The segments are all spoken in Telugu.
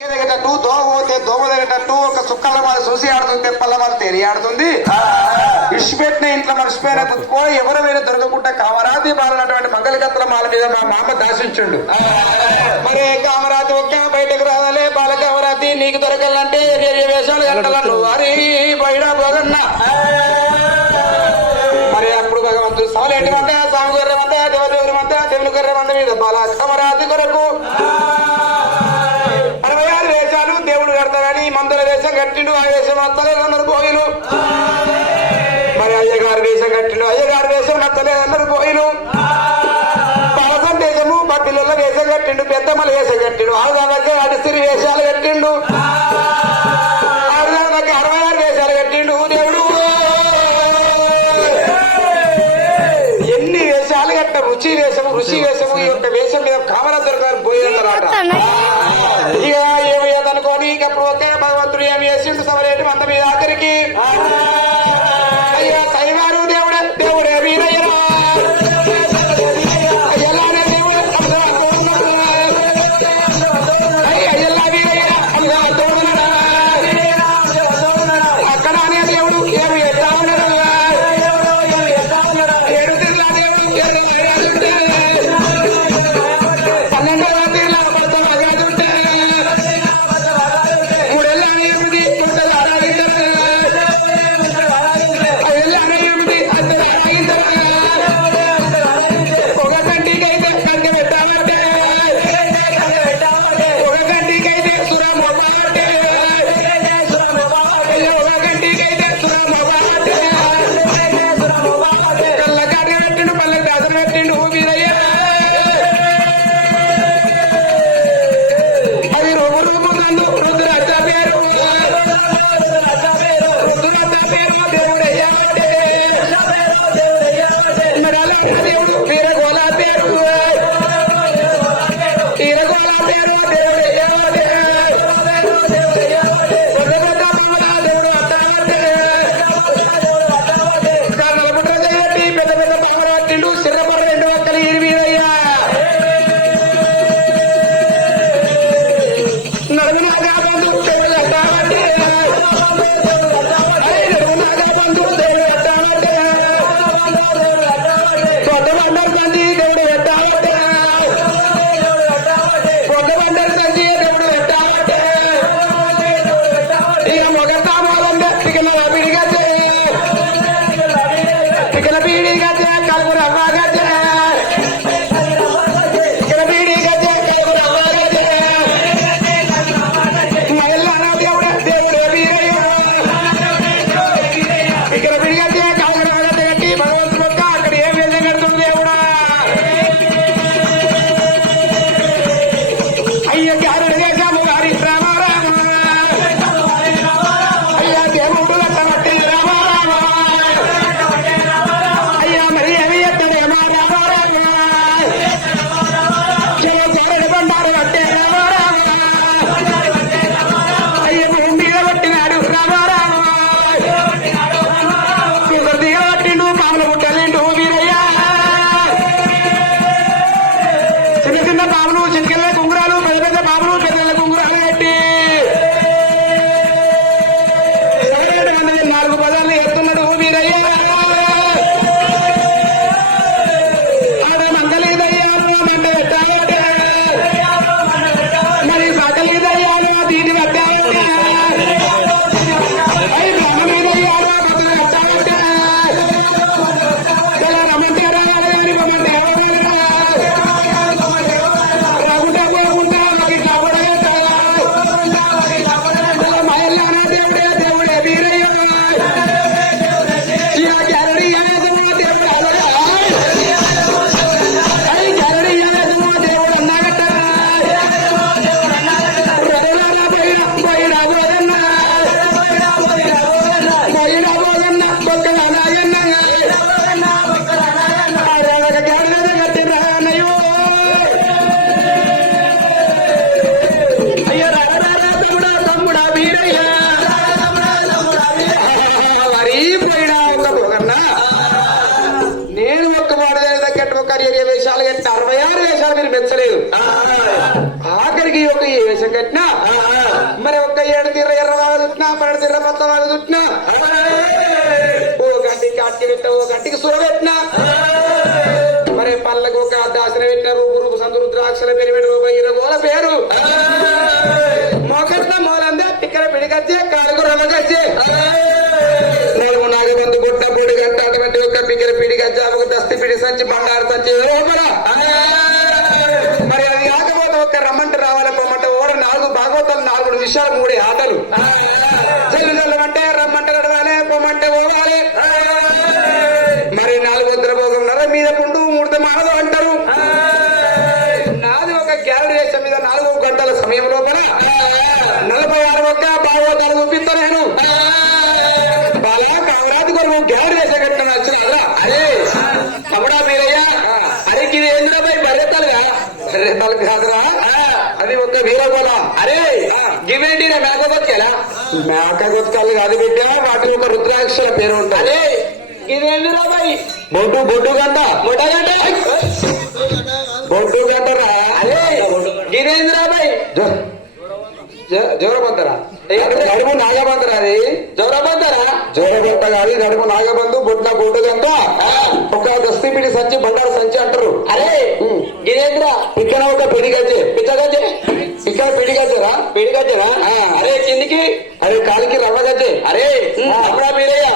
దిగేటట్టు దోమ పోతే దోమ దిగేటట్టు ఒక చుక్కల మాల చూసి ఆడుతుంది తెప్పల మాల తెరి ఆడుతుంది. ఇష్పెట్టిన ఇంట్లో మర్చిపోయిన కుట్టుకో ఎవరైనా దొరకకుండా కామరాతి మారినటువంటి మంగళగత్తల మాల మీద మా మామ దాసించుండు. మరి కామరాతి ఒక్క బయటకు రావాలే బాల కామరాతి నీకు దొరకాలంటే వేషాలు కట్టాలను వారి బయట పోగన్నా. మరి అప్పుడు భగవంతుడు సవలేటి మంద సాము గొర్రె మంద దేవదేవుని మంద దేవుని గొర్రె మంద మీద బాల కామరాతి కొరకు 66 వేషాలు దేవుడు కడతారని మందుల వేషం కట్టిండు. ఆ వేషం నచ్చలేదన్నారు పోయిలు. మరి అయ్యగారు వేషం కట్టిండు. అయ్యగారు వేషం నచ్చలేదన్నారు పోయిలు. పాసం దేశము మా పిల్లల వేషం కట్టిండు. పెద్దమ్మల వేషం కట్టిండు. ఆడదానికి అడిసిరి వేషాలు కట్టిండు. ఆడదానికి 66 వేషాలు కట్టిండు దేవుడు. ఎన్ని వేషాలు కట్ట రుచి వేషము ఈ యొక్క వేషం మీద కామరా దొరకారు పోయిందన్నమాట. ఇక ఏమయ్యదనుకోని అప్పుడు ఒకే భగవంతుడు ఏమి చేసిండు సవరేటి మంద మీద ఆఖరికి అయ్యో సైగారు దేవుడే దేవుడే వీరయ్యరా అక్కడ అనే దేవుడు ఏమి ఎట్లా ఉన్నాడు. మరి ఒక్క 7 తీర్ర ఎర్ర బాగా చుట్టినా 12 తీర్ర పచ్చ బాగా చుట్టినా ఓ గంటికి అట్టి పెట్టా ఓ గంటికి సుర పెట్టినా మరి పళ్ళకు ఒక దాసన పెట్టిన రూపు రూపు సందు రుద్రాక్షల పెరిపెడు రూపాయి పేరు మొగట్ల మూలందే పిక్కల పిడిగచ్చే కాలుకు రొగచ్చే నలుగు నాగబందు గుట్ట పొడి గంట అటువంటి ఒక్క పిక్కల పిడిగచ్చే ఒక దస్తి పిడి సంచి బండారు సంచి మరి అది కాకపోతే ఒక్క రమ్మంటే రావాలి పొమ్మంటే ఓడ 4 భాగవతాలు 4 విషయాలు 3 ఆటలు జల్లు జల్లుమంటే రమ్మంటే నడవాలి పొమ్మంటే ఓడాలి మరి 4 వద్ద భోగం నర మీద పుండు 3 మానలు అంటారు నాది ఒక గ్యాలరీ వేసే మీద 4 గంటల సమయం లోపల 46 ఒక్క భాగవతాలు చూపిస్తా నేను బాగా కామరాజు కొరకు గ్యాలరీ వేసే కట్టిన నచ్చిందా అరే తమడా మీరయ్యా అరికి ఇది ఏంద్రా బర్రెతలుగా బర్రెతలు కాదురా అది ఒక వీరగోళ అరే గివేంటి మేక బతికేలా మేక బతకాలి కాదు బిడ్డ వాటి ఒక రుద్రాక్షల పేరు ఉంటుంది అరే ఇదేంటి రాబాయి బొడ్డు గంట బొడ్డు గంట రా అరే ఇదేంటి రాబాయి జోరబందరా నడుము నాగబందరా అది జోరబందరా జోరబంద కాదు నడుము నాగబంధు బొడ్డు గంట ఒక దస్తి పిడి సంచి బండారు సంచి అంటారు అరే గిరేంద్ర ఇక్కడ ఒక పిడిగజ్జే పిచ్చగజ్జే ఇక్కడ పిడిగజ్జరా అరే కిందికి అరే కాలికి రవ్వ గజ్జే అరే అప్పుడా మీరయ్యా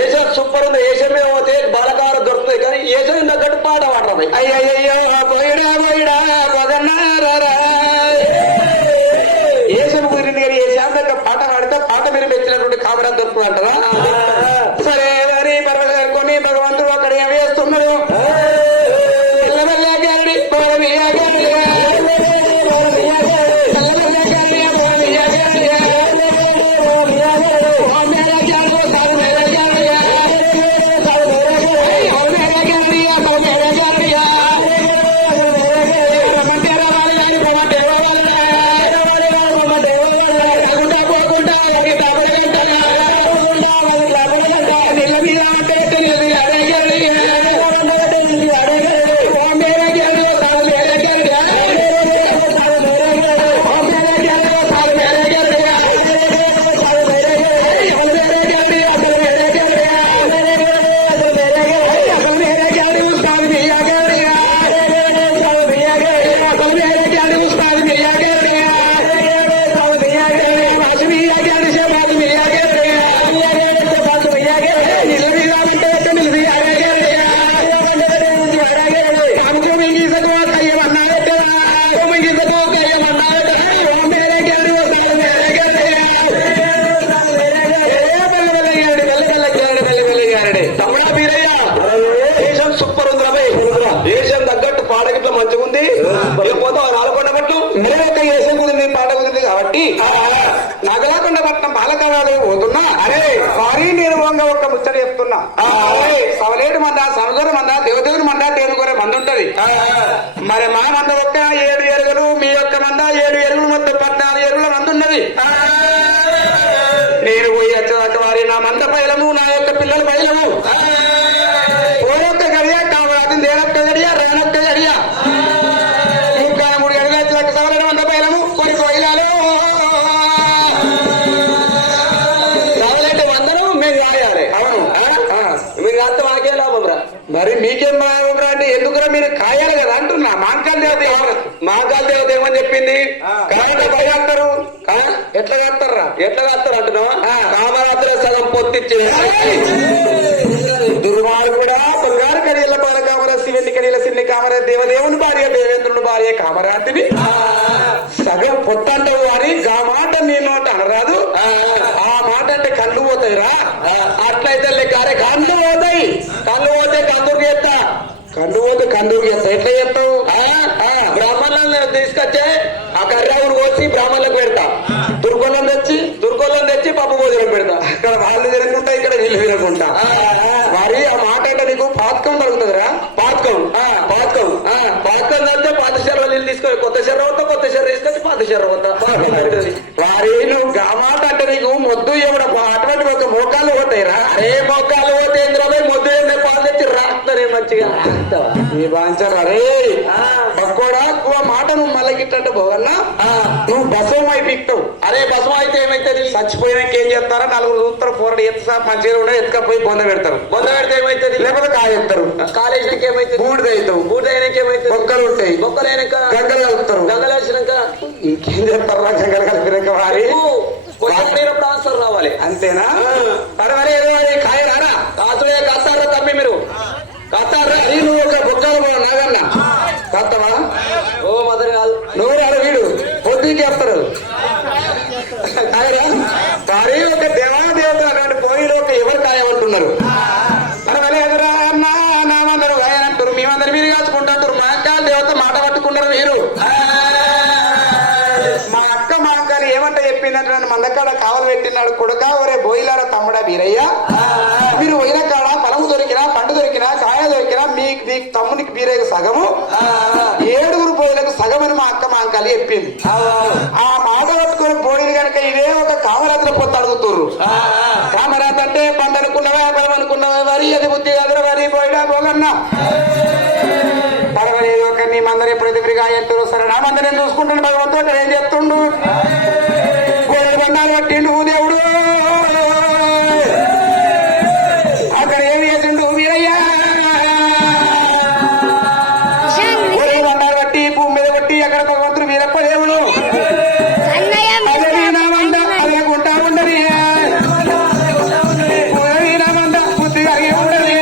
ఏషం సూపర్ ఉంది ఏషం మీద పోతే బాలకార దొరుకుతాయి కానీ ఏషం తగ్గట్టు పాట పడతాయి అయ్యయ్యో పోయిడా పదన్నారా ఏషం కుదిరింది కానీ ఏషం దగ్గర పాట పాడితే పాట మీరు మెచ్చినటువంటి కామరా దొరుకుతుంది అంటారా సరే మరి పర్వకొని భగవంతుడు అక్కడ ఏం వేస్తున్నాడు నగలాకొండ పట్నం బాలకవాదకు పోతున్నా అరే వారి నిర్వంగా ఒక్క ముచ్చట చెప్తున్నా సవలేటు మంద సముద్ర మంద దేవదేవుని మంద తేనుకొరే మంద ఉంటది మరి మా మంద ఒక్క 7 ఎరువులు మీ యొక్క మంద 7 ఎరువులు మొత్తం 14 ఎరువుల మంద ఉన్నది నేను పోయి వచ్చేదాకా వారి నా మంద పైలము నా యొక్క పిల్లల పైలము ఓరొక్క గడియా కావాలి దేనొక్క గడియా రానొక్క గడియా 3 అడుగులు వచ్చేదాకా సవలేటు మంద పైలము కొన్ని పైలాలు మరి మీకేం బాగుంటారా అంటే ఎందుకురా మీరు కాయాలి కదా అంటున్నా మాంకాల దేవత ఏమని చెప్పింది కాయలు కాస్తారు ఎట్లా కాస్తారు అంటున్నావా కామరాత్రి సగం పొత్తిచ్చే దుర్మార్గుడా బంగారు కడియల పాల కామర శివుని కడియల సిన్ని కామర దేవదేవుని భార్య దేవేంద్రుని భార్య కామరాతిని సగం పొత్తంటావు వారి ఆ మాట నీ నోట అనరాదు ఆ మాట అంటే కళ్ళు పోతాయిరా అట్లయితే కారే కళ్ళు పోతే కందుకు చేస్తా ఎట్లా చేస్తావు బ్రాహ్మణులను తీసుకొచ్చే ఆ కర్రావును కోసి బ్రాహ్మణులకు పెడతా దుర్గొల్లం తెచ్చి పప్పు భోజనం పెడతా అక్కడ వాళ్ళు తినకుంటా ఇక్కడ వీళ్ళు తినకుంటా మరి ఆ మాట అంటే నీకు పాతకం దొరుకుతుందిరా పాతకం అంటే పాత శర్ర నీళ్ళు తీసుకొని కొత్త శర్ర తీసుకొచ్చి పాత శర్ర వారి నువ్వు ఆ మాట అంటే నీకు మొద్దు ఎవడ అటువంటి ఒక మోకాలు పోతాయిరా ఏ మోకాలు పోతే మొద్దు పాలు తెచ్చి రాస్తారే మంచిగా ఈ బాంచారు అరే కూడా మాట నువ్వు మళ్ళగిట్టంటే పోవన్నా నువ్వు బసం అయిపోతావు. అరే బసం అయితే ఏమైతుంది? చచ్చిపోయినాక ఏం చేస్తారో నలుగురు చూస్తారు పోరాడు ఎత్త మంచిగా ఉండే ఎత్తుకపోయి బొంద పెడతారు. బొంద పెడితే ఏమైతుంది? లేకపోతే కాయెత్తారు. కాలేజీకి ఏమైతుంది? బూడిద అవుతావు. బూడిద అయినాక ఏమైతుంది? బొక్కలు ఉంటాయి. బొక్కలు అయినాక గంగలు కలుపుతారు. గంగలు వేసినాక ఇంకేం చేస్తారు? గంగలు కలిపినాక వారి కొంచెం ఆన్సర్ రావాలి. అంతేనా? పడవలే కాయ రారా కాసులే కస్తారా తమ్మి మీరు కస్తారా? నువ్వు ఒక బొక్కలు నాగన్న కత్తవా? ఓ మదర్ కాదు నువ్వు రాడు వీడు పొద్దుకి చెప్తారు కానీ ఒక దేవాదేవత అలాంటి పోయిలో ఒక ఎవరు కాయమంటున్నారు. పడవలే ఎదురా అన్నా నామందరూ అంటారు. మేమందరూ మీరు కాచుకుంటారు. మా అక్క దేవత మాట పట్టుకున్నారు. మీరు మా అక్క మా అక్కలు ఏమంట చెప్పిందంటే మందకాడ కావలు పెట్టినాడు. కొడుక ఒరే బోయిలార తమ్ముడా వీరయ్య, మీరు పోయిన కాడ పొలము దొరికినా పండు దొరికినా కాయ దొరికినా మీకు తమ్మునికి బీరే సగము 7 బోయిలకు సగమని మా అక్క మా అంకాలి చెప్పింది. ఆ మాట పట్టుకుని బోయిలు కనుక ఇదే ఒక కామరాత్రి పొత్తు అడుగుతుర్రు. కామరాత్ అంటే పండు అనుకున్నవా పొలం అనుకున్నవా వరి అది బుద్ధి కాదు వరి పోయినా పోగన్నా పర్వాలేదు. ఒక నీ మందరు ఎప్పుడైతే మీరు కాయ ఎత్తురు సరే నా మందరు నేను చూసుకుంటాను. భగవంతుడు ఏం చెప్తుండు? గోడలు బండాలు పట్టిండు దేవుడు. అక్కడ ఏం చేసిండు వీరయ్య? గోడలు బండాలు పట్టి భూమి మీద పట్టి అక్కడ భగవంతుడు వీరప్ప దేవుడు అదే గుంటా ఉండని వీరమంద బుద్ధి కలిగి ఉండని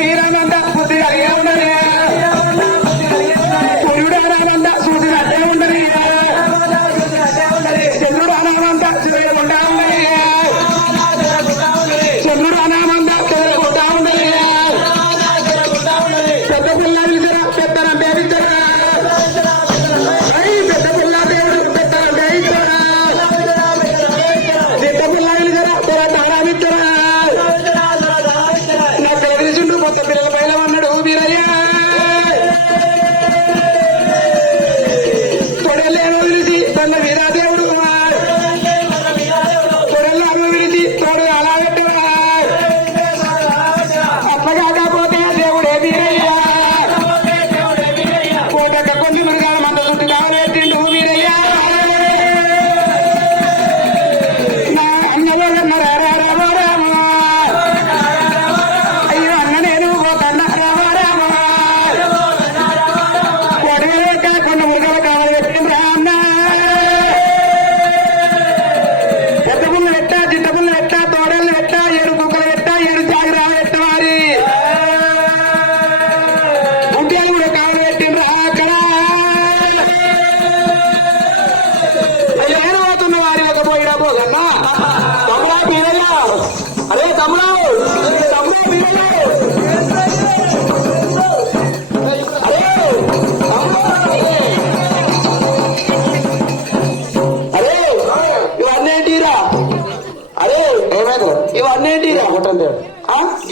వీరమంద బుద్ధి కలిగి ఉండని సూర్యుడానంద సూర్యుడు అడ్డే ఉండని చంద్రుడు అనామంద తిరగకుండా ఉండని చంద్రుడు అనామంద తిరగకుండా ఉండని పెద్ద పిల్లలు పెద్దనం పేరించరా పెద్ద పిల్ల దేవుడు పెద్దనం పేయించరా చిన్న పిల్లలు జరా తారామిచ్చరా నా తెలిసిండు కొత్త పిల్లల పైన అన్నాడు వీరయ్య. తొడలేమో విలిచి తన వీరాదేవుడు తొడలను విలిచి తోడు అలా పెట్టరా అట్లా కాకపోతే దేవుడే వీరయ్య. కోటక కొన్ని మృగాల మంద చుట్టూ కావలేటిండు వీరయ్య. నా అన్నవాళ్ళన్న రామ అయ్యో అన్న నేను పోతన్నా రామ కొడలేక కొన్ని మృగాలు కావాలి పెట్టిండ్రా అన్న. పెద్ద పుల్ల పెట్టా చిన్న పుల్ల పెట్టా తోడలు పెట్టా 7 కుక్కలు పెట్టా 7 జాగ్రత్తలు పెట్టవాలి. గుడ్డలు కూడా కావాలి పెట్టిండ్రా అక్కడ. అయ్యో నేను పోతున్న వారి ఒక పోయినా పోగమ్మా తమ్ముడా బీరయ్య. అరే తమ్ముడు తమ్ముడు బీరయ్య. అరే అరే ఇవన్నీ ఏంటిరా? అరే ఏమైంది? ఇవన్నీ ఏంటిరా?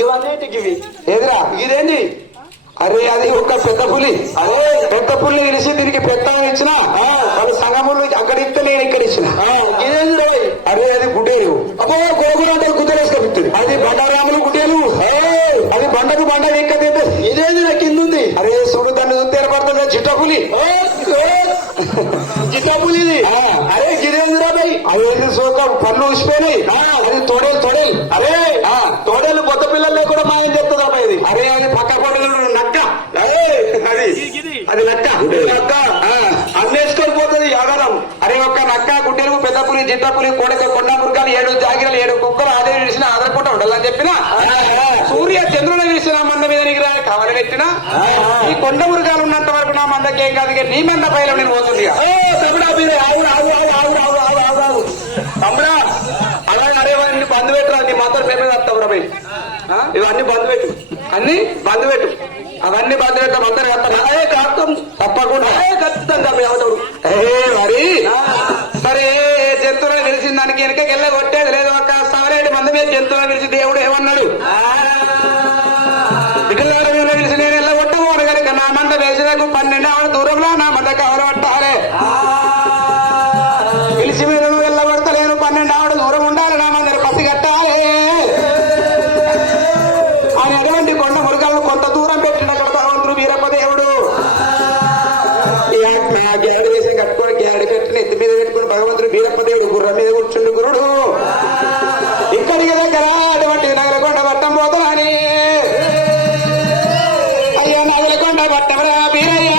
ఇవన్నీ ఏంటికి ఏదిరా ఇదేంటి? అరే అది ఒక పెద్ద పులి. అరే పెద్ద పుల్లి ఇరిసి దీనికి పెద్ద ఇచ్చిన వాళ్ళ సంగములు అక్కడ ఇస్తే నేను ఇక్కడ ఇచ్చిన. ఇదేంటి? అరే అది గుడ్డేరు. అబ్బో గోగులు అంటే గుడ్డలేసుకొస్తుంది. అది బండారాములు గుడ్డేలు. అది బండకు బండ ఎక్కది. ఇదేంటి నా కింద ఉంది? అరే సుడు దాన్ని చూస్తే ఏర్పడుతుంది చిట్టపులి. చిట్టపులి అరే గిరేంద్రా భాయ్ అదే సోక పళ్ళు ఊసిపోయినాయి. అది తోడేలు. అరే తోడేలు కొత్త పిల్లల్లో కూడా మాయం చెప్తుంది అబ్బాయి. ఇది అరే అది పక్క కొడలు నక్క. అది నక్క నక్క అన్నేసుకొని పోతుంది యాగారం. అరే ఒక్క నక్క గుడ్డెలు పెద్ద పులి జిట్ట పులి కోడక కొండ మృగాలు 7 జాగిరలు 7 కుక్కలు అదే విడిచిన ఆధారపడి ఉండాలని చెప్పిన సూర్య చంద్రుని విడిచిన మంద మీద నీకు కావాలని పెట్టినా ఈ కొండ మృగాలు ఉన్నంత వరకు నా మందకి ఏం కాదు. నీ మంద పైన నేను పోతుంది. తమ్ముడా అలా అరే వాడిని బంద్ పెట్టరా నీ మాత్రం పేరు వస్తావు రవి. ఇవన్నీ బంద్ పెట్టు. అన్ని బంద్ పెట్టు. అవన్నీ బంద్ పెట్టాం అందరూ వస్తాం. అదే కాస్తాం తప్పకుండా ఖచ్చితంగా అవుతాడు. మరి సరే జంతువులు గెలిచిన దానికి వెనకకెళ్ళ కొట్టేది లేదు. ఒక సారేడు మంది మీద జంతువులు గెలిచి దేవుడు ఏమన్నాడు? వికలాంగులను గెలిచి నేను వెళ్ళగొట్టబోడు కనుక నా మంద వేసినకు 12 ఆవిడ దూరంలో నా మంద కవర పట్టాలి. గెలిచి మీద వెళ్ళగొడతలేను 12 ఆవిడ దూరం ఉండాలి. నా మందని పసి కట్టాలి అని అటువంటి కొండ మృగాలను కొంత దూరం పెట్టిన భగవంతుడు వీరప్ప దేవుడు మీద పెట్టుకుని భగవంతుడు బీరప్పదేవుడు గుర్రం మీద కూర్చుండు గురుడు ఇక్కడికి దగ్గర అటువంటి నగలకొండ పట్టం పోతాని అయ్యో నగలకొండ పట్టం రా బీరయ్య